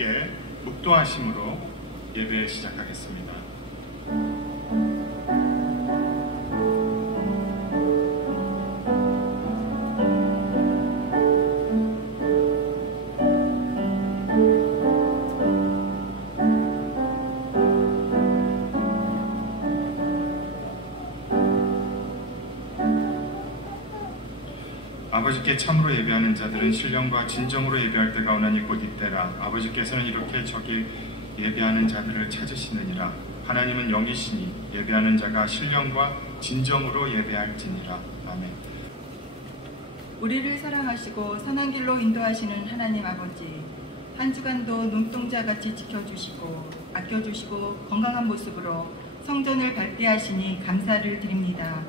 함께 묵도하심으로 예배 시작하겠습니다. 아버지께 참으로 예배하는 자들은 신령과 진정으로 예배할 때가 오나니 곧 이때라. 아버지께서는 이렇게 저기 예배하는 자들을 찾으시느니라. 하나님은 영이시니 예배하는 자가 신령과 진정으로 예배할지니라. 아멘. 우리를 사랑하시고 선한 길로 인도하시는 하나님 아버지, 한 주간도 눈동자같이 지켜주시고 아껴주시고 건강한 모습으로 성전을 밟게 하시니 감사를 드립니다.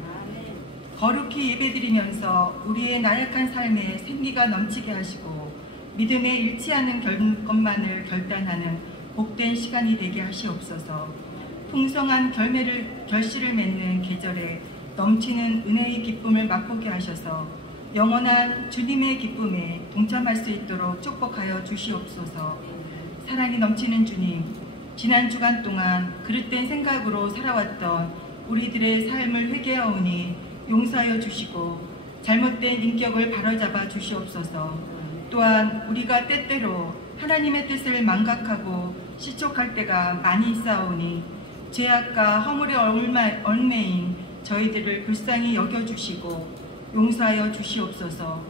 거룩히 예배드리면서 우리의 나약한 삶에 생기가 넘치게 하시고 믿음에 일치하는 것만을 결단하는 복된 시간이 되게 하시옵소서. 풍성한 결실을 맺는 계절에 넘치는 은혜의 기쁨을 맛보게 하셔서 영원한 주님의 기쁨에 동참할 수 있도록 축복하여 주시옵소서. 사랑이 넘치는 주님, 지난 주간 동안 그릇된 생각으로 살아왔던 우리들의 삶을 회개하오니 용서하여 주시고 잘못된 인격을 바로잡아 주시옵소서. 또한 우리가 때때로 하나님의 뜻을 망각하고 실족할 때가 많이 있사오니 죄악과 허물에 얽매인 저희들을 불쌍히 여겨주시고 용서하여 주시옵소서.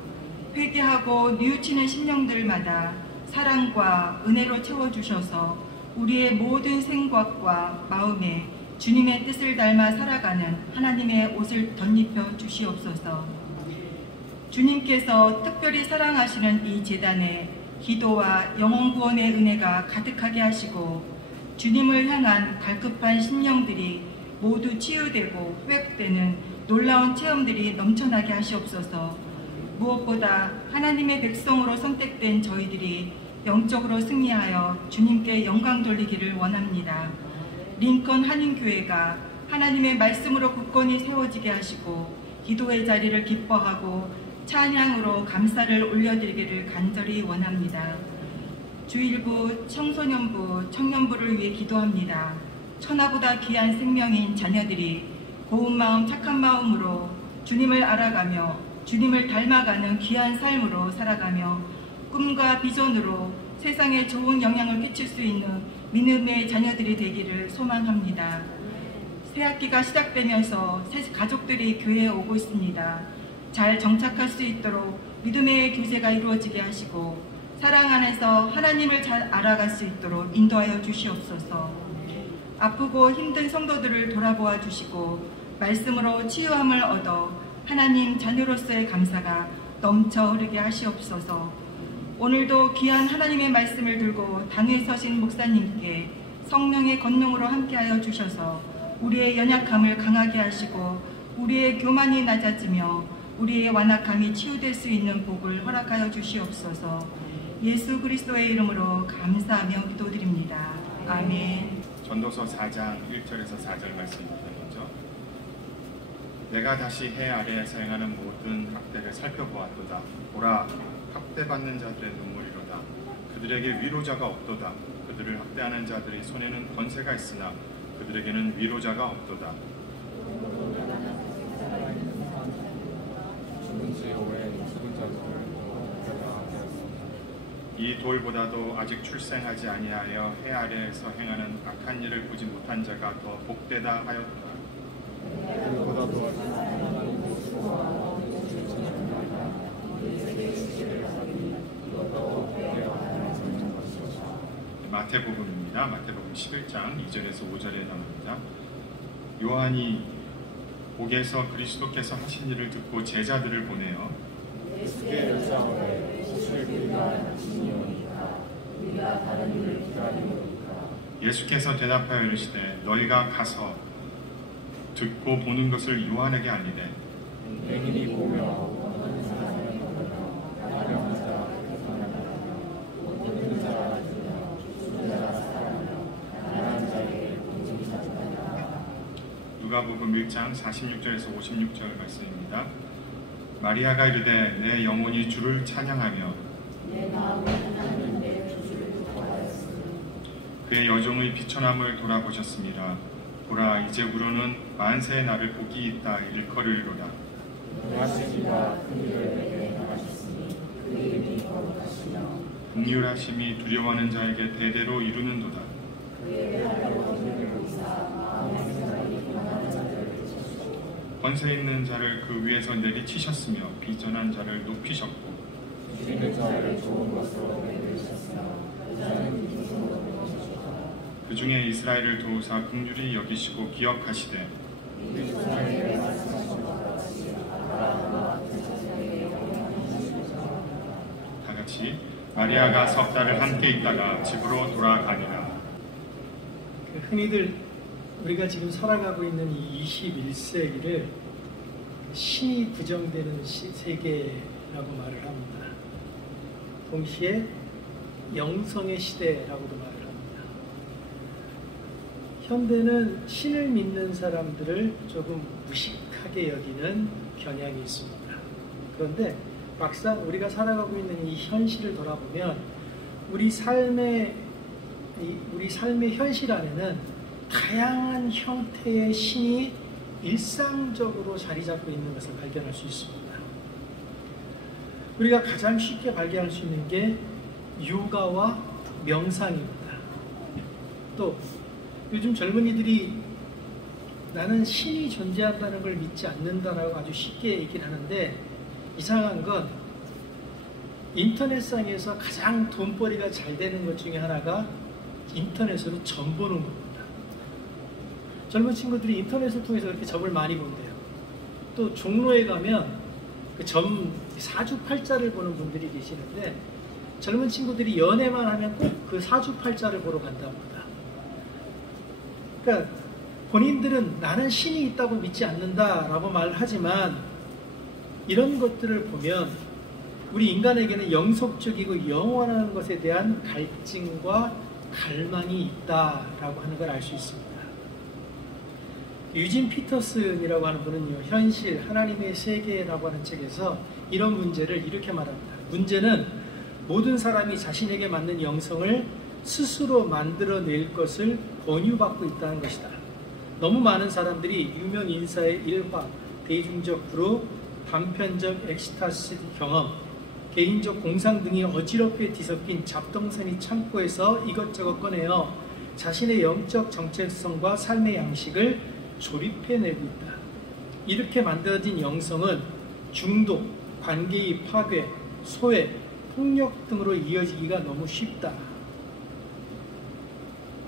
회개하고 뉘우치는 심령들마다 사랑과 은혜로 채워주셔서 우리의 모든 생각과 마음에 주님의 뜻을 닮아 살아가는 하나님의 옷을 덧입혀 주시옵소서. 주님께서 특별히 사랑하시는 이 제단에 기도와 영혼 구원의 은혜가 가득하게 하시고 주님을 향한 갈급한 심령들이 모두 치유되고 회복되는 놀라운 체험들이 넘쳐나게 하시옵소서. 무엇보다 하나님의 백성으로 선택된 저희들이 영적으로 승리하여 주님께 영광 돌리기를 원합니다. 링컨 한인교회가 하나님의 말씀으로 굳건히 세워지게 하시고 기도의 자리를 기뻐하고 찬양으로 감사를 올려드리기를 간절히 원합니다. 주일부, 청소년부, 청년부를 위해 기도합니다. 천하보다 귀한 생명인 자녀들이 고운 마음, 착한 마음으로 주님을 알아가며 주님을 닮아가는 귀한 삶으로 살아가며 꿈과 비전으로 세상에 좋은 영향을 끼칠 수 있는 믿음의 자녀들이 되기를 소망합니다. 새학기가 시작되면서 새 가족들이 교회에 오고 있습니다. 잘 정착할 수 있도록 믿음의 교제가 이루어지게 하시고 사랑 안에서 하나님을 잘 알아갈 수 있도록 인도하여 주시옵소서. 아프고 힘든 성도들을 돌아보아 주시고 말씀으로 치유함을 얻어 하나님 자녀로서의 감사가 넘쳐 흐르게 하시옵소서. 오늘도 귀한 하나님의 말씀을 들고 단위에 서신 목사님께 성령의 권능으로 함께하여 주셔서 우리의 연약함을 강하게 하시고 우리의 교만이 낮아지며 우리의 완악함이 치유될 수 있는 복을 허락하여 주시옵소서. 예수 그리스도의 이름으로 감사하며 기도드립니다. 아멘. 전도서 4장 1절에서 4절 말씀입니다. 먼저 내가 다시 해 아래에서 행하는 모든 학대를 살펴보았도다. 보라, 학대받는 자들의 눈물이로다. 그들에게 위로자가 없도다. 그들을 학대하는 자들의 손에는 권세가 있으나 그들에게는 위로자가 없도다. 이 돌보다도 아직 출생하지 아니하여 해 아래에서 행하는 악한 일을 보지 못한 자가 더 복되다 하였다. 마태복음입니다. 마태복음 11장 2절에서 5절에 나옵니다. 요한이 복에서 그리스도께서 하신 일을 듣고 제자들을 보내어 예수께 여짜오되 이를 우리가 지니오니까 우리가 다른 일을 기다리오니까. 예수께서 대답하여 이르시되 너희가 가서 듣고 보는 것을 요한에게 알리되 행인이 보며 어떤 사람이 보며 가려운 자 어떤 자가 주며 죽은 자가 살아나며 가난한 자에게 공증이 찾아나니라. 누가복음 1장 46절에서 56절 말씀입니다. 마리아가 이르되 내 영혼이 주를 찬양하며 내 마음이 하나님 내 주를 기뻐하였으니 그의 여종의 비천함을 돌아보셨습니다. 보라, 이제 우러는 만세의 날을 복이 있다 일컬으리로다. 하시기가 그 일을 내게 행하셨으니 그 이름이 거룩하시며 긍휼하심이 두려워하는 자에게 대대로 이루는도다. 그에게 하려고 힘을 보이사 마음의 생각이 변하는 자들을 드셨고 권세 있는 자를 그 위에서 내리치셨으며 비전한 자를 높이셨고 죽이는 자를 좋은 것으로 만드셨으며 자는 빈손으로 보내셨다. 그 중에 이스라엘을 도우사 긍휼히 여기시고 기억하시되 이 조상에게 말씀하신 것 같이 아브라함과 그 자손에게 영원하시리라. 다 같이 마리아가 석 달을 함께 있다가 집으로 돌아가니라. 흔히들 우리가 지금 살아가고 있는 이 21세기를 신이 부정되는 세계라고 말을 합니다. 동시에 영성의 시대라고도 말을 합니다. 현대는 신을 믿는 사람들을 조금 무식하게 여기는 경향이 있습니다. 그런데 막상 우리가 살아가고 있는 이 현실을 돌아보면 우리 삶의 현실 안에는 다양한 형태의 신이 일상적으로 자리 잡고 있는 것을 발견할 수 있습니다. 우리가 가장 쉽게 발견할 수 있는 게 요가와 명상입니다. 또 요즘 젊은이들이 나는 신이 존재한다는 걸 믿지 않는다라고 아주 쉽게 얘기를 하는데, 이상한 건 인터넷상에서 가장 돈벌이가 잘 되는 것 중에 하나가 인터넷으로 점 보는 겁니다. 젊은 친구들이 인터넷을 통해서 그렇게 점을 많이 본대요. 또 종로에 가면 그 점 사주팔자를 보는 분들이 계시는데, 젊은 친구들이 연애만 하면 꼭 그 사주팔자를 보러 간답니다. 그러니까 본인들은 나는 신이 있다고 믿지 않는다라고 말하지만, 이런 것들을 보면 우리 인간에게는 영속적이고 영원한 것에 대한 갈증과 갈망이 있다라고 하는 걸 알 수 있습니다. 유진 피터슨이라고 하는 분은요, 현실, 하나님의 세계라고 하는 책에서 이런 문제를 이렇게 말합니다. 문제는 모든 사람이 자신에게 맞는 영성을 스스로 만들어낼 것을 권유받고 있다는 것이다. 너무 많은 사람들이 유명 인사의 일화, 대중적 그룹, 단편적 엑스타시 경험, 개인적 공상 등이 어지럽게 뒤섞인 잡동사니 창고에서 이것저것 꺼내어 자신의 영적 정체성과 삶의 양식을 조립해내고 있다. 이렇게 만들어진 영성은 중독, 관계의 파괴, 소외, 폭력 등으로 이어지기가 너무 쉽다.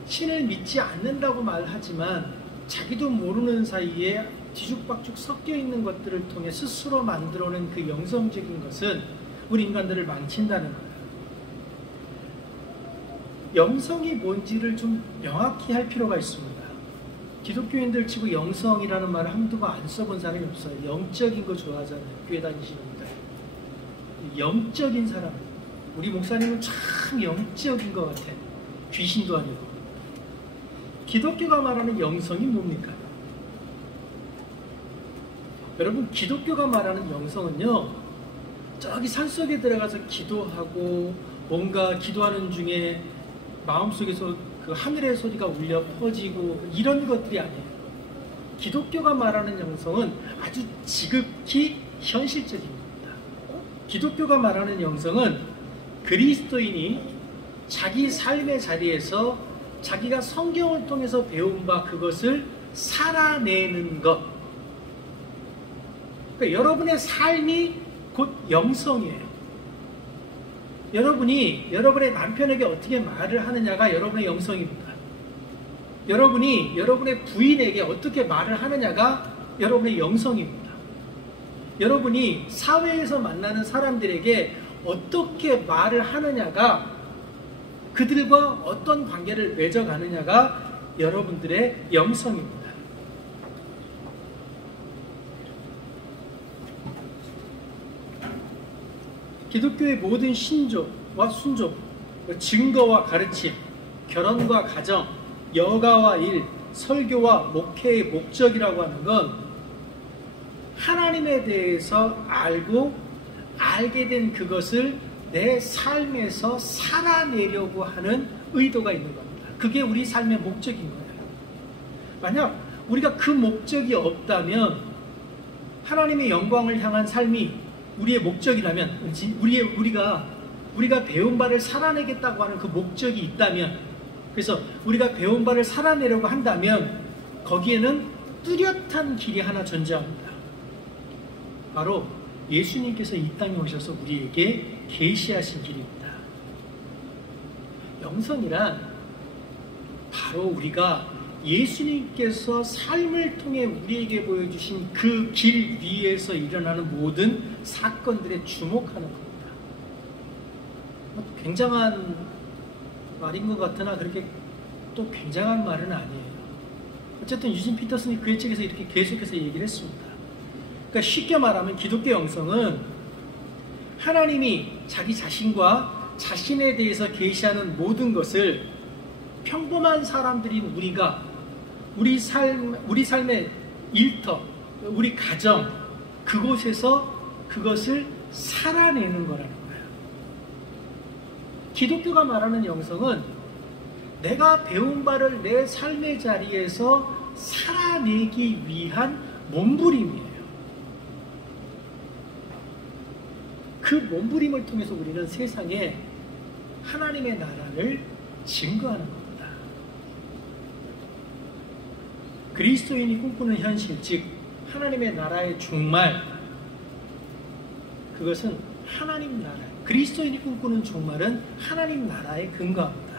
신을 믿지 않는다고 말하지만 자기도 모르는 사이에 뒤죽박죽 섞여 있는 것들을 통해 스스로 만들어낸 그 영성적인 것은 우리 인간들을 망친다는 거예요. 영성이 뭔지를 좀 명확히 할 필요가 있습니다. 기독교인들 치고 영성이라는 말을 한두 번 안 써본 사람이 없어요. 영적인 거 좋아하잖아요. 교회 다니시는 분들. 영적인 사람. 우리 목사님은 참 영적인 것 같아. 귀신도 아니고. 기독교가 말하는 영성이 뭡니까? 여러분, 기독교가 말하는 영성은요, 저기 산속에 들어가서 기도하고 뭔가 기도하는 중에 마음속에서 그 하늘의 소리가 울려 퍼지고 이런 것들이 아니에요. 기독교가 말하는 영성은 아주 지극히 현실적인 겁니다. 기독교가 말하는 영성은 그리스도인이 자기 삶의 자리에서 자기가 성경을 통해서 배운 바 그것을 살아내는 것. 그러니까 여러분의 삶이 곧 영성이에요. 여러분이 여러분의 남편에게 어떻게 말을 하느냐가 여러분의 영성입니다. 여러분이 여러분의 부인에게 어떻게 말을 하느냐가 여러분의 영성입니다. 여러분이 사회에서 만나는 사람들에게 어떻게 말을 하느냐가, 그들과 어떤 관계를 맺어가느냐가 여러분들의 영성입니다. 기독교의 모든 신조와 순조, 증거와 가르침, 결혼과 가정, 여가와 일, 설교와 목회의 목적이라고 하는 건 하나님에 대해서 알게 된 그것을 내 삶에서 살아내려고 하는 의도가 있는 겁니다. 그게 우리 삶의 목적인 거예요. 만약 우리가 그 목적이 없다면, 하나님의 영광을 향한 삶이 우리의 목적이라면, 우리가 배운 바를 살아내겠다고 하는 그 목적이 있다면, 그래서 우리가 배운 바를 살아내려고 한다면 거기에는 뚜렷한 길이 하나 존재합니다. 바로 예수님께서 이 땅에 오셔서 우리에게 계시하신 길입니다. 영성이란 바로 우리가 예수님께서 삶을 통해 우리에게 보여주신 그 길 위에서 일어나는 모든 사건들에 주목하는 겁니다. 굉장한 말인 것 같으나 그렇게 또 굉장한 말은 아니에요. 어쨌든 유진 피터슨이 그의 책에서 이렇게 계속해서 얘기를 했습니다. 그러니까 쉽게 말하면 기독교 영성은 하나님이 자기 자신과 자신에 대해서 계시하는 모든 것을 평범한 사람들인 우리가 우리 삶의 일터, 우리 가정, 그곳에서 그것을 살아내는 거라는 거예요. 기독교가 말하는 영성은 내가 배운 바를 내 삶의 자리에서 살아내기 위한 몸부림이에요. 그 몸부림을 통해서 우리는 세상에 하나님의 나라를 증거하는 겁니다. 그리스도인이 꿈꾸는 현실, 즉 하나님의 나라의 종말, 그것은 하나님 나라, 그리스도인이 꿈꾸는 종말은 하나님 나라에 근거합니다.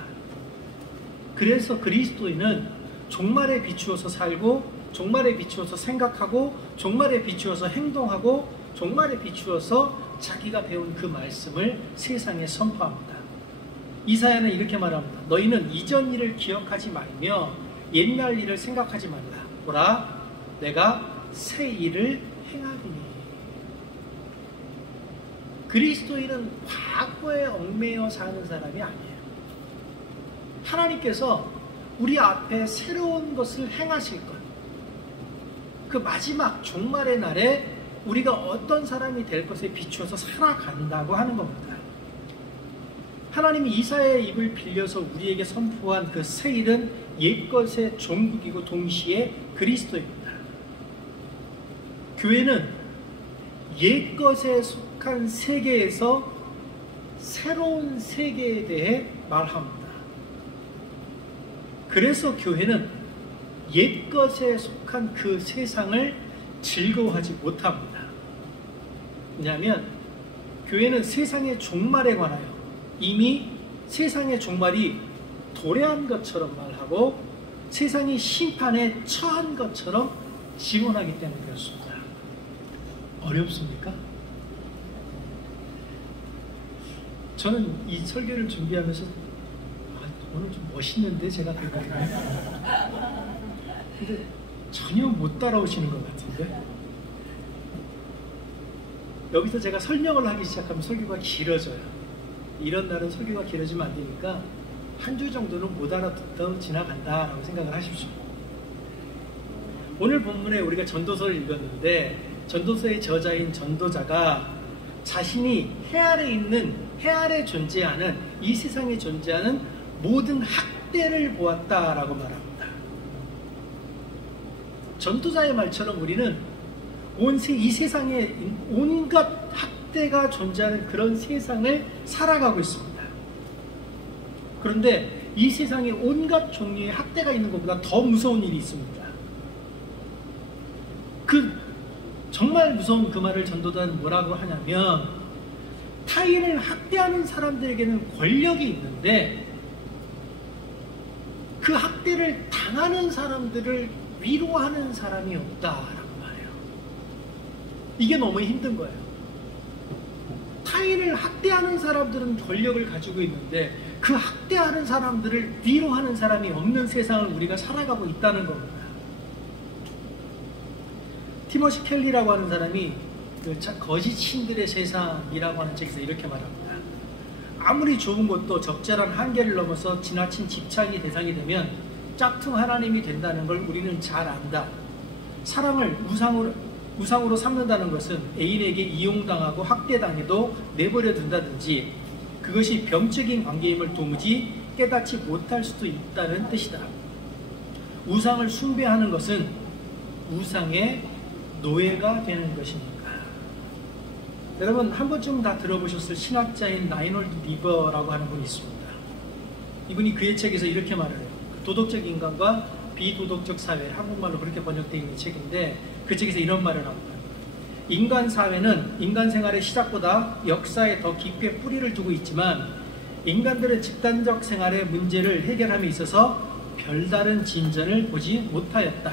그래서 그리스도인은 종말에 비추어서 살고, 종말에 비추어서 생각하고, 종말에 비추어서 행동하고, 종말에 비추어서 자기가 배운 그 말씀을 세상에 선포합니다. 이사야는 이렇게 말합니다. 너희는 이전 일을 기억하지 말며 옛날 일을 생각하지 말라. 보라, 내가 새 일을 행하리니. 그리스도인은 과거에 얽매여 사는 사람이 아니에요. 하나님께서 우리 앞에 새로운 것을 행하실 것, 그 마지막 종말의 날에 우리가 어떤 사람이 될 것에 비추어서 살아간다고 하는 겁니다. 하나님이 이사야의 입을 빌려서 우리에게 선포한 그 새 일은 옛것의 종국이고 동시에 그리스도입니다. 교회는 옛것에 속한 세계에서 새로운 세계에 대해 말합니다. 그래서 교회는 옛것에 속한 그 세상을 즐거워하지 못합니다. 왜냐하면 교회는 세상의 종말에 관하여 이미 세상의 종말이 도래한 것처럼 말하고 세상이 심판에 처한 것처럼 지원하기 때문에 그렇습니다. 어렵습니까? 저는 이 설교를 준비하면서 오늘 좀 멋있는데 제가 그거든요. 근데 전혀 못 따라오시는 것 같은데, 여기서 제가 설명을 하기 시작하면 설교가 길어져요. 이런 날은 설교가 길어지면 안 되니까 한 주 정도는 못 알아듣다 지나간다라고 생각을 하십시오. 오늘 본문에 우리가 전도서를 읽었는데, 전도서의 저자인 전도자가 자신이 해 아래 존재하는 이 세상에 존재하는 모든 학대를 보았다라고 말합니다. 전도자의 말처럼 우리는 이 세상에 온갖 학대가 존재하는 그런 세상을 살아가고 있습니다. 그런데 이 세상에 온갖 종류의 학대가 있는 것보다 더 무서운 일이 있습니다. 정말 무서운 그 말을 전도자는 뭐라고 하냐면, 타인을 학대하는 사람들에게는 권력이 있는데 그 학대를 당하는 사람들을 위로하는 사람이 없다라고 말해요. 이게 너무 힘든 거예요. 타인을 학대하는 사람들은 권력을 가지고 있는데 그 학대하는 사람들을 위로하는 사람이 없는 세상을 우리가 살아가고 있다는 겁니다. 티머시 켈리라고 하는 사람이 거짓 신들의 세상이라고 하는 책에서 이렇게 말합니다. 아무리 좋은 것도 적절한 한계를 넘어서 지나친 집착이 대상이 되면 짝퉁 하나님이 된다는 걸 우리는 잘 안다. 사랑을 우상으로 삼는다는 것은 애인에게 이용당하고 학대당해도 내버려 둔다든지 그것이 병적인 관계임을 도무지 깨닫지 못할 수도 있다는 뜻이다. 우상을 숭배하는 것은 우상의 노예가 되는 것입니다. 여러분 한 번쯤 다 들어보셨을 신학자인 라이놀드 리버라고 하는 분이 있습니다. 이분이 그의 책에서 이렇게 말을 해요. 도덕적 인간과 비도덕적 사회, 한국말로 그렇게 번역되어 있는 책인데 그 책에서 이런 말을 합니다. 인간 사회는 인간 생활의 시작보다 역사에 더 깊게 뿌리를 두고 있지만 인간들의 집단적 생활의 문제를 해결함에 있어서 별다른 진전을 보지 못하였다.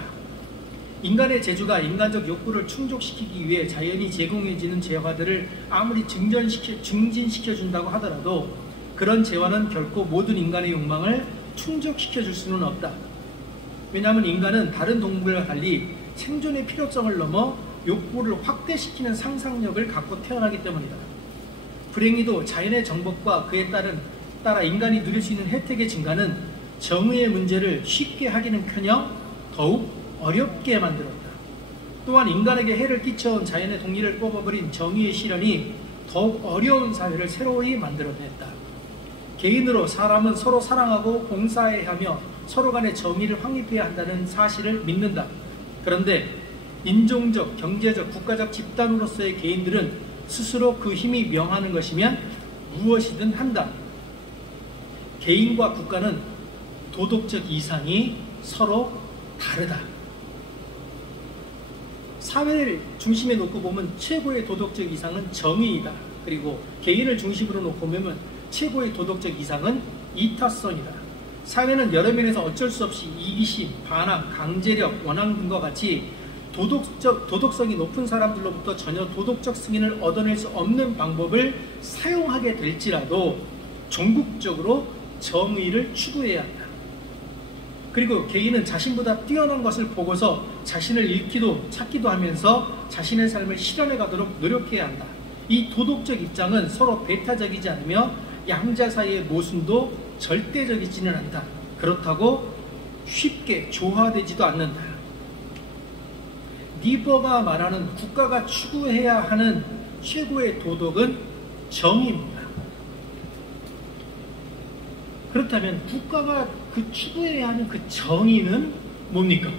인간의 재주가 인간적 욕구를 충족시키기 위해 자연이 제공해주는 재화들을 아무리 증진시켜준다고 하더라도 그런 재화는 결코 모든 인간의 욕망을 충족시켜줄 수는 없다. 왜냐하면 인간은 다른 동물과 달리 생존의 필요성을 넘어 욕구를 확대시키는 상상력을 갖고 태어나기 때문이다. 불행히도 자연의 정복과 그에 따라 인간이 누릴 수 있는 혜택의 증가는 정의의 문제를 쉽게 하기는커녕 더욱 어렵게 만들었다. 또한 인간에게 해를 끼쳐온 자연의 동리를 뽑아버린 정의의 실현이 더욱 어려운 사회를 새로이 만들어냈다. 개인으로 사람은 서로 사랑하고 봉사해야 하며 서로 간의 정의를 확립해야 한다는 사실을 믿는다. 그런데 인종적, 경제적, 국가적 집단으로서의 개인들은 스스로 그 힘이 명하는 것이면 무엇이든 한다. 개인과 국가는 도덕적 이상이 서로 다르다. 사회를 중심에 놓고 보면 최고의 도덕적 이상은 정의이다. 그리고 개인을 중심으로 놓고 보면 최고의 도덕적 이상은 이타성이다. 사회는 여러 면에서 어쩔 수 없이 이기심, 반항, 강제력, 원한 등과 같이 도덕성이 높은 사람들로부터 전혀 도덕적 승인을 얻어낼 수 없는 방법을 사용하게 될지라도 종국적으로 정의를 추구해야 한다. 그리고 개인은 자신보다 뛰어난 것을 보고서 자신을 잃기도 찾기도 하면서 자신의 삶을 실현해 가도록 노력해야 한다. 이 도덕적 입장은 서로 배타적이지 않으며 양자 사이의 모순도 절대적이지는 않다. 그렇다고 쉽게 조화되지도 않는다. 리버가 말하는 국가가 추구해야 하는 최고의 도덕은 정의입니다. 그렇다면 국가가 그 추구해야 하는 그 정의는 뭡니까?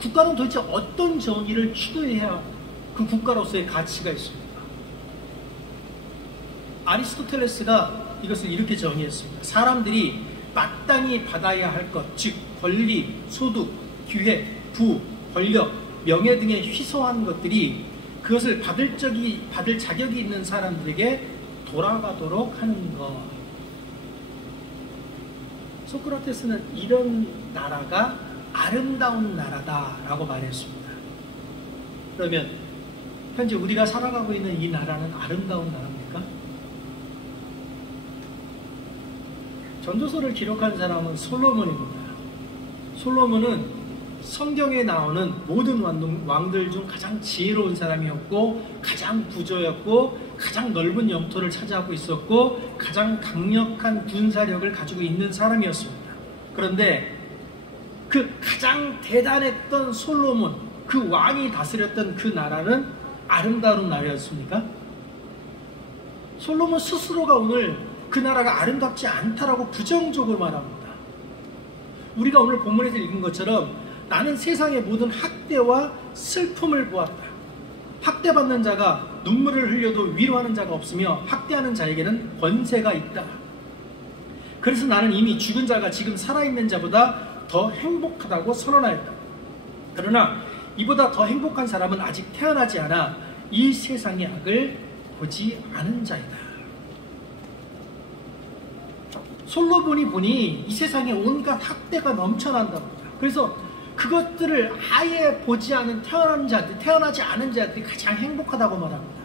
국가는 도대체 어떤 정의를 추구해야 그 국가로서의 가치가 있습니까? 아리스토텔레스가 이것을 이렇게 정의했습니다. 사람들이 마땅히 받아야 할 것, 즉 권리, 소득, 기회, 부, 권력, 명예 등의 희소한 것들이 그것을 받을 자격이 있는 사람들에게 돌아가도록 하는 것. 소크라테스는 이런 나라가 아름다운 나라다라고 말했습니다. 그러면 현재 우리가 살아가고 있는 이 나라는 아름다운 나라입니까? 전도서를 기록한 사람은 솔로몬입니다. 솔로몬은 성경에 나오는 모든 왕들 중 가장 지혜로운 사람이었고 가장 부조였고 가장 넓은 영토를 차지하고 있었고 가장 강력한 군사력을 가지고 있는 사람이었습니다. 그런데 그 가장 대단했던 솔로몬, 그 왕이 다스렸던 그 나라는 아름다운 나라였습니까? 솔로몬 스스로가 오늘 그 나라가 아름답지 않다라고 부정적으로 말합니다. 우리가 오늘 본문에서 읽은 것처럼 나는 세상의 모든 학대와 슬픔을 보았다. 학대받는 자가 눈물을 흘려도 위로하는 자가 없으며 학대하는 자에게는 권세가 있다. 그래서 나는 이미 죽은 자가 지금 살아있는 자보다 더 행복하다고 선언하였다. 그러나 이보다 더 행복한 사람은 아직 태어나지 않아 이 세상의 악을 보지 않은 자이다. 솔로몬이 보니 이 세상에 온갖 학대가 넘쳐난답니다. 그래서 그것들을 아예 보지 않은 태어나지 않은 자들이 가장 행복하다고 말합니다.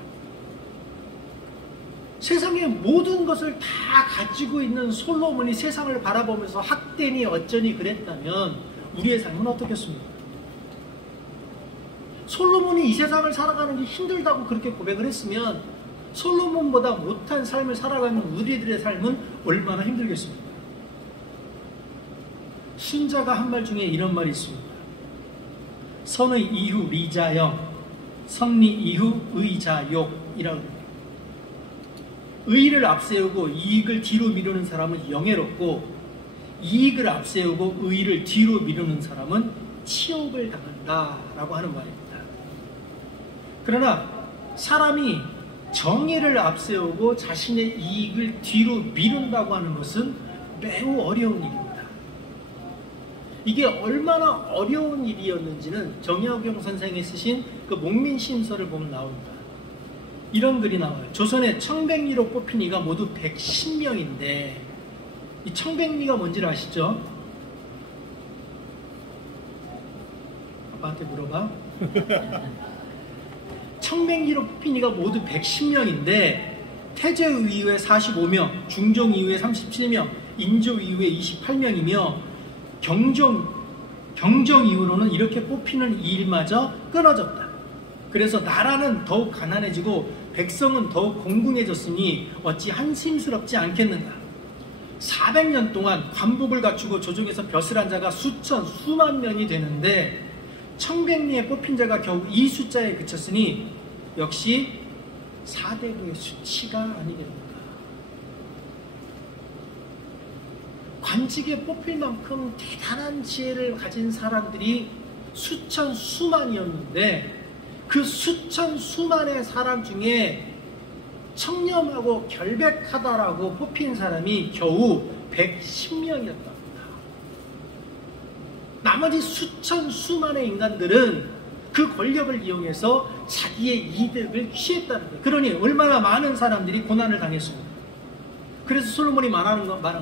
세상의 모든 것을 다 가지고 있는 솔로몬이 세상을 바라보면서 학대니 어쩌니 그랬다면 우리의 삶은 어떻겠습니까? 솔로몬이 이 세상을 살아가는 게 힘들다고 그렇게 고백을 했으면 솔로몬보다 못한 삶을 살아가는 우리들의 삶은 얼마나 힘들겠습니까? 순자가 한 말 중에 이런 말이 있습니다. 선의 이후 리자영, 성리 이후 의자욕이라고 합니다. 의의를 앞세우고 이익을 뒤로 미루는 사람은 영예롭고 이익을 앞세우고 의의를 뒤로 미루는 사람은 치욕을 당한다라고 하는 말입니다. 그러나 사람이 정의를 앞세우고 자신의 이익을 뒤로 미룬다고 하는 것은 매우 어려운 일입니다. 이게 얼마나 어려운 일이었는지는 정약용 선생이 쓰신 그 목민심서를 보면 나옵니다. 이런 글이 나와요. 조선의 청백리로 뽑힌 이가 모두 110명인데 이 청백리가 뭔지를 아시죠? 아빠한테 물어봐. 청백리로 뽑힌 이가 모두 110명인데 태조 이후에 45명, 중종 이후에 37명, 인조 이후에 28명이며 경정 이후로는 이렇게 뽑히는 일마저 끊어졌다. 그래서 나라는 더욱 가난해지고 백성은 더욱 공궁해졌으니 어찌 한심스럽지 않겠는가. 400년 동안 관복을 갖추고 조정에서 벼슬 한 자가 수천 수만 명이 되는데 청백리에 뽑힌 자가 겨우 이 숫자에 그쳤으니 역시 사대부의 수치가 아니겠는가. 관직에 뽑힐 만큼 대단한 지혜를 가진 사람들이 수천 수만이었는데 그 수천 수만의 사람 중에 청렴하고 결백하다라고 뽑힌 사람이 겨우 110명이었답니다. 나머지 수천 수만의 인간들은 그 권력을 이용해서 자기의 이득을 취했다는 거예요. 그러니 얼마나 많은 사람들이 고난을 당했습니다. 그래서 솔로몬이 말하는 겁니다.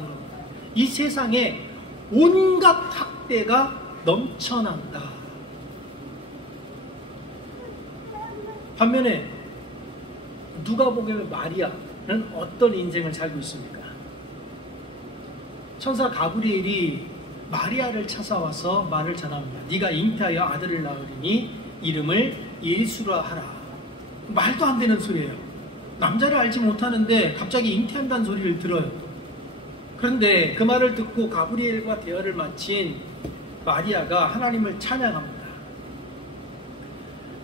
이 세상에 온갖 학대가 넘쳐난다. 반면에 누가복음의 마리아는 어떤 인생을 살고 있습니까? 천사 가브리엘이 마리아를 찾아와서 말을 전합니다. 네가 잉태하여 아들을 낳으리니 이름을 예수라 하라. 말도 안 되는 소리예요. 남자를 알지 못하는데 갑자기 잉태한다는 소리를 들어요. 그런데 그 말을 듣고 가브리엘과 대화를 마친 마리아가 하나님을 찬양합니다.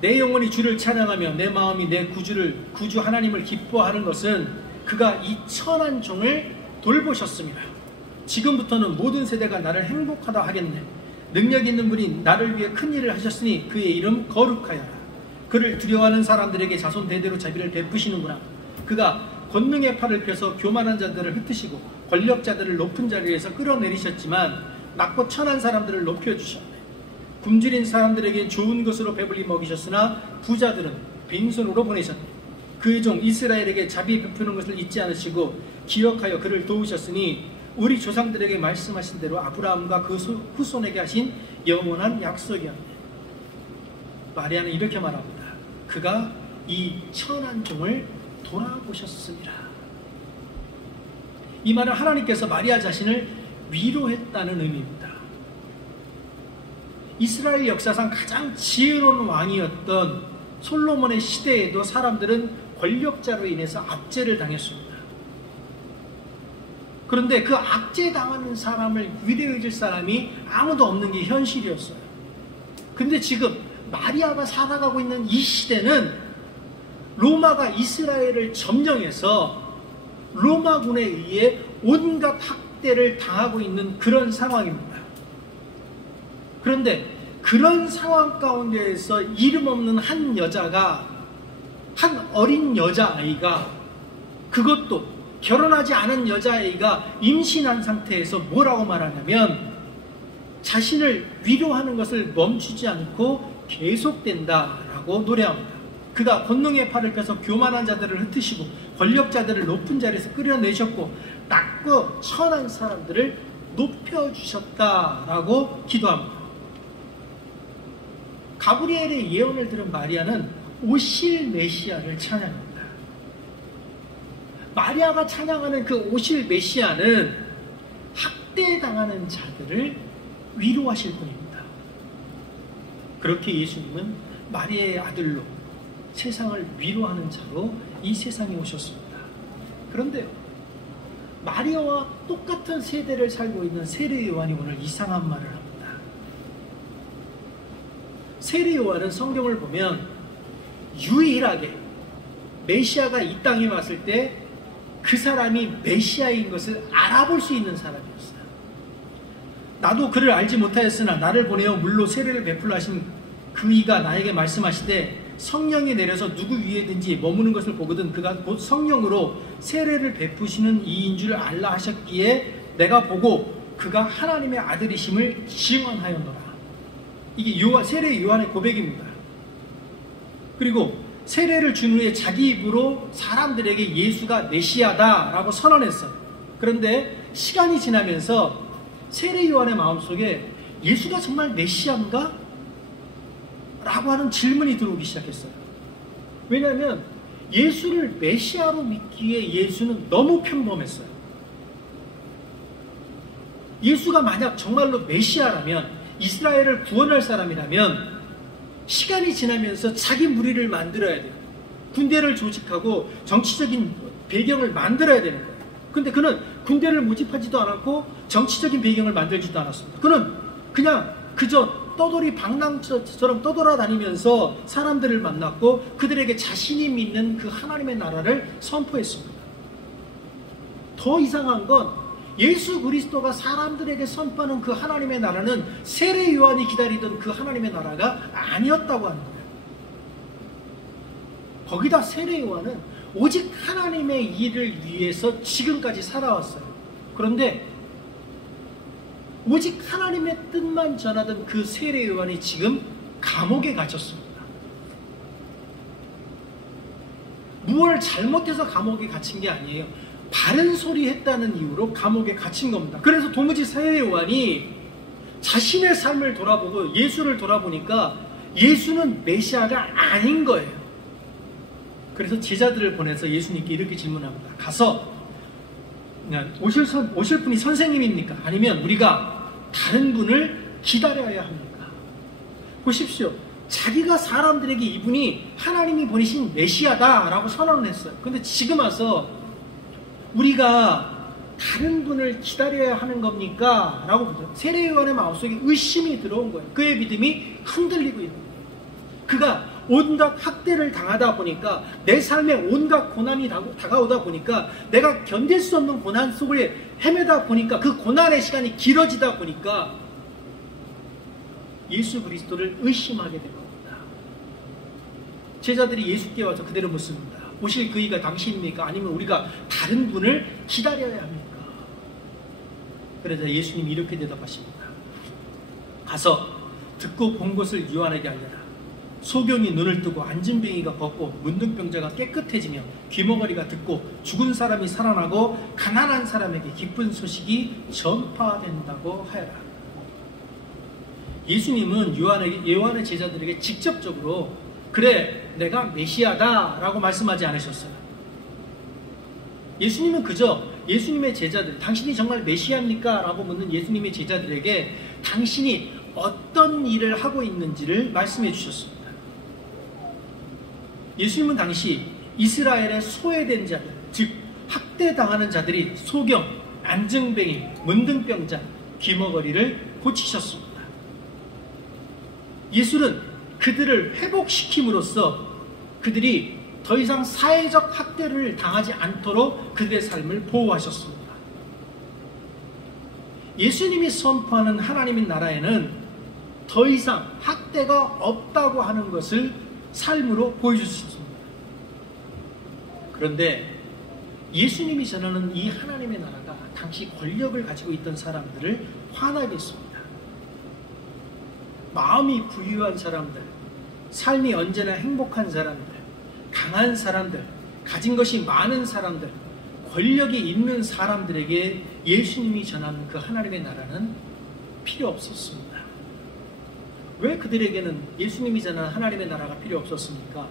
내 영혼이 주를 찬양하며 내 마음이 내 구주 하나님을 기뻐하는 것은 그가 이 천한 종을 돌보셨습니다. 지금부터는 모든 세대가 나를 행복하다 하겠네. 능력 있는 분이 나를 위해 큰 일을 하셨으니 그의 이름 거룩하여라. 그를 두려워하는 사람들에게 자손 대대로 자비를 베푸시는구나. 그가 권능의 팔을 펴서 교만한 자들을 흩으시고 권력자들을 높은 자리에서 끌어내리셨지만 낮고 천한 사람들을 높여주셨네. 굶주린 사람들에게 좋은 것으로 배불리 먹이셨으나 부자들은 빈손으로 보내셨네. 그의 종 이스라엘에게 자비 베푸는 것을 잊지 않으시고 기억하여 그를 도우셨으니 우리 조상들에게 말씀하신 대로 아브라함과 그 후손에게 하신 영원한 약속이었네. 마리아는 이렇게 말합니다. 그가 이 천한 종을 돌아보셨습니다. 이 말은 하나님께서 마리아 자신을 위로했다는 의미입니다. 이스라엘 역사상 가장 지혜로운 왕이었던 솔로몬의 시대에도 사람들은 권력자로 인해서 압제를 당했습니다. 그런데 그 압제당하는 사람을 위로해 줄 사람이 아무도 없는 게 현실이었어요. 근데 지금 마리아가 살아가고 있는 이 시대는 로마가 이스라엘을 점령해서 로마군에 의해 온갖 학대를 당하고 있는 그런 상황입니다. 그런데 그런 상황 가운데에서 이름 없는 한 여자가, 한 어린 여자아이가, 그것도 결혼하지 않은 여자아이가 임신한 상태에서 뭐라고 말하냐면 자신을 위로하는 것을 멈추지 않고 계속된다라고 노래합니다. 그가 권능의 팔을 펴서 교만한 자들을 흩으시고 권력자들을 높은 자리에서 끌어내셨고 낮고 천한 사람들을 높여주셨다라고 기도합니다. 가브리엘의 예언을 들은 마리아는 오실 메시아를 찬양합니다. 마리아가 찬양하는 그 오실 메시아는 학대당하는 자들을 위로하실 분입니다. 그렇게 예수님은 마리아의 아들로 세상을 위로하는 자로 이 세상에 오셨습니다. 그런데 마리아와 똑같은 세대를 살고 있는 세례 요한이 오늘 이상한 말을 합니다. 세례 요한은 성경을 보면 유일하게 메시아가 이 땅에 왔을 때 그 사람이 메시아인 것을 알아볼 수 있는 사람이었어요. 나도 그를 알지 못하였으나 나를 보내어 물로 세례를 베풀라 하신 그 이가 나에게 말씀하시되 성령이 내려서 누구 위에든지 머무는 것을 보거든 그가 곧 성령으로 세례를 베푸시는 이인 줄 알라 하셨기에 내가 보고 그가 하나님의 아들이심을 증언하였노라. 이게 세례 요한의 고백입니다. 그리고 세례를 준 후에 자기 입으로 사람들에게 예수가 메시아다라고 선언했어요. 그런데 시간이 지나면서 세례 요한의 마음속에 예수가 정말 메시아인가? 라고 하는 질문이 들어오기 시작했어요. 왜냐하면 예수를 메시아로 믿기에 예수는 너무 평범했어요. 예수가 만약 정말로 메시아라면, 이스라엘을 구원할 사람이라면 시간이 지나면서 자기 무리를 만들어야 돼요. 군대를 조직하고 정치적인 배경을 만들어야 되는 거예요. 근데 그는 군대를 모집하지도 않았고 정치적인 배경을 만들지도 않았습니다. 그는 그냥 그저 떠돌이 방랑처럼 떠돌아다니면서 사람들을 만났고 그들에게 자신이 믿는 그 하나님의 나라를 선포했습니다. 더 이상한 건 예수 그리스도가 사람들에게 선포하는 그 하나님의 나라는 세례 요한이 기다리던 그 하나님의 나라가 아니었다고 하는 거예요. 거기다 세례 요한은 오직 하나님의 일을 위해서 지금까지 살아왔어요. 그런데 오직 하나님의 뜻만 전하던 그 세례 요한이 지금 감옥에 갇혔습니다. 무엇을 잘못해서 감옥에 갇힌 게 아니에요. 바른 소리 했다는 이유로 감옥에 갇힌 겁니다. 그래서 도무지 세례 요한이 자신의 삶을 돌아보고 예수를 돌아보니까 예수는 메시아가 아닌 거예요. 그래서 제자들을 보내서 예수님께 이렇게 질문합니다. 가서 오실 분이 선생님입니까? 아니면 우리가 다른 분을 기다려야 합니까? 보십시오. 자기가 사람들에게 이분이 하나님이 보내신 메시아다라고 선언을 했어요. 그런데 지금 와서 우리가 다른 분을 기다려야 하는 겁니까? 라고 묻어요. 세례 요한의 마음속에 의심이 들어온 거예요. 그의 믿음이 흔들리고 있는 거예요. 그가 온갖 학대를 당하다 보니까 내 삶에 온갖 고난이 다가오다 보니까 내가 견딜 수 없는 고난 속에 헤매다 보니까 그 고난의 시간이 길어지다 보니까 예수 그리스도를 의심하게 된 겁니다. 제자들이 예수께 와서 그대로 묻습니다. 오실 그이가 당신입니까? 아니면 우리가 다른 분을 기다려야 합니까? 그러자 예수님이 이렇게 대답하십니다. 가서 듣고 본 것을 요한에게 알려라. 소경이 눈을 뜨고 앉은뱅이가 걷고 문둥병자가 깨끗해지며 귀머거리가 듣고 죽은 사람이 살아나고 가난한 사람에게 기쁜 소식이 전파된다고 하여라. 예수님은 요한의 제자들에게 직접적으로 그래 내가 메시아다 라고 말씀하지 않으셨어요. 예수님은 그저 예수님의 제자들, 당신이 정말 메시아입니까? 라고 묻는 예수님의 제자들에게 당신이 어떤 일을 하고 있는지를 말씀해 주셨습니다. 예수님은 당시 이스라엘의 소외된 자들, 즉 학대당하는 자들이 소경, 안증뱅이, 문둥병자, 귀머거리를 고치셨습니다. 예수는 그들을 회복시킴으로써 그들이 더 이상 사회적 학대를 당하지 않도록 그들의 삶을 보호하셨습니다. 예수님이 선포하는 하나님의 나라에는 더 이상 학대가 없다고 하는 것을 삶으로 보여주셨습니다. 그런데 예수님이 전하는 이 하나님의 나라가 당시 권력을 가지고 있던 사람들을 화나게 했습니다. 마음이 부유한 사람들, 삶이 언제나 행복한 사람들, 강한 사람들, 가진 것이 많은 사람들, 권력이 있는 사람들에게 예수님이 전하는 그 하나님의 나라는 필요 없었습니다. 왜 그들에게는 예수님이 전하는 하나님의 나라가 필요 없었습니까?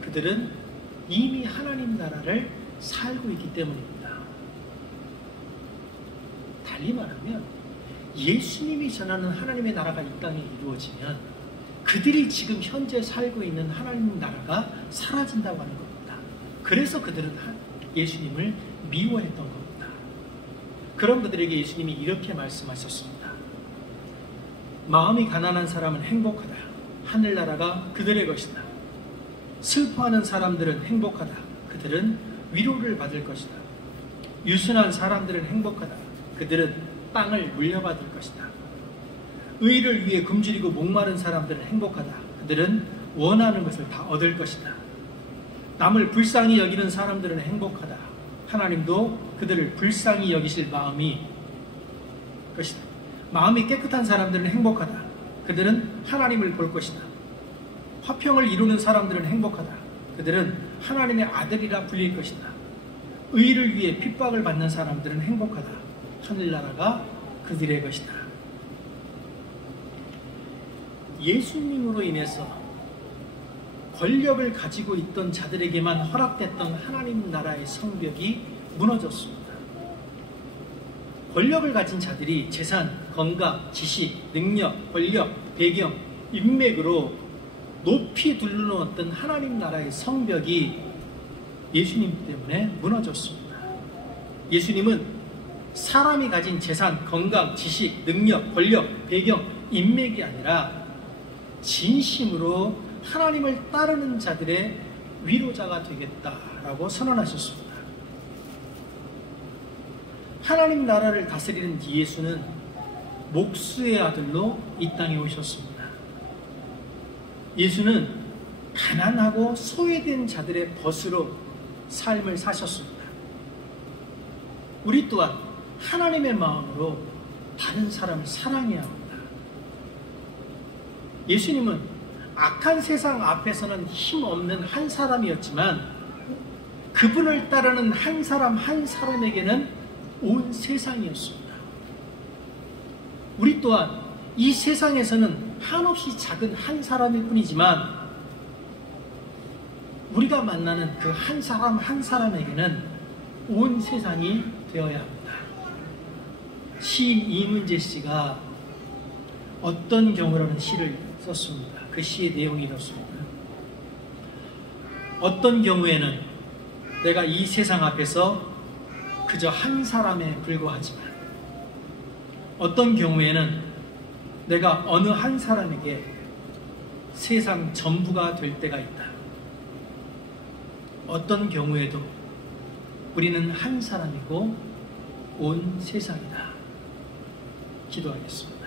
그들은 이미 하나님 나라를 살고 있기 때문입니다. 달리 말하면 예수님이 전하는 하나님의 나라가 이 땅에 이루어지면 그들이 지금 현재 살고 있는 하나님 나라가 사라진다고 하는 겁니다. 그래서 그들은 예수님을 미워했던 겁니다. 그런 그들에게 예수님이 이렇게 말씀하셨습니다. 마음이 가난한 사람은 행복하다. 하늘나라가 그들의 것이다. 슬퍼하는 사람들은 행복하다. 그들은 위로를 받을 것이다. 유순한 사람들은 행복하다. 그들은 땅을 물려받을 것이다. 의를 위해 굶주리고 목마른 사람들은 행복하다. 그들은 원하는 것을 다 얻을 것이다. 남을 불쌍히 여기는 사람들은 행복하다. 하나님도 그들을 불쌍히 여기실 마음이 것이다. 마음이 깨끗한 사람들은 행복하다. 그들은 하나님을 볼 것이다. 화평을 이루는 사람들은 행복하다. 그들은 하나님의 아들이라 불릴 것이다. 의를 위해 핍박을 받는 사람들은 행복하다. 하늘나라가 그들의 것이다. 예수님으로 인해서 권력을 가지고 있던 자들에게만 허락됐던 하나님 나라의 성벽이 무너졌습니다. 권력을 가진 자들이 재산, 건강, 지식, 능력, 권력, 배경, 인맥으로 높이 둘러놓았던 하나님 나라의 성벽이 예수님 때문에 무너졌습니다. 예수님은 사람이 가진 재산, 건강, 지식, 능력, 권력, 배경, 인맥이 아니라 진심으로 하나님을 따르는 자들의 위로자가 되겠다라고 선언하셨습니다. 하나님 나라를 다스리는 예수는 목수의 아들로 이 땅에 오셨습니다. 예수는 가난하고 소외된 자들의 벗으로 삶을 사셨습니다. 우리 또한 하나님의 마음으로 다른 사람을 사랑해야 합니다. 예수님은 악한 세상 앞에서는 힘없는 한 사람이었지만 그분을 따르는 한 사람 한 사람에게는 온 세상이었습니다. 우리 또한 이 세상에서는 한없이 작은 한 사람일 뿐이지만 우리가 만나는 그 한 사람 한 사람에게는 온 세상이 되어야 합니다. 시인 이문재 씨가 어떤 경우라는 시를 썼습니다. 그 시의 내용이 이렇습니다. 어떤 경우에는 내가 이 세상 앞에서 그저 한 사람에 불과하지만 어떤 경우에는 내가 어느 한 사람에게 세상 전부가 될 때가 있다. 어떤 경우에도 우리는 한 사람이고 온 세상이다. 기도하겠습니다.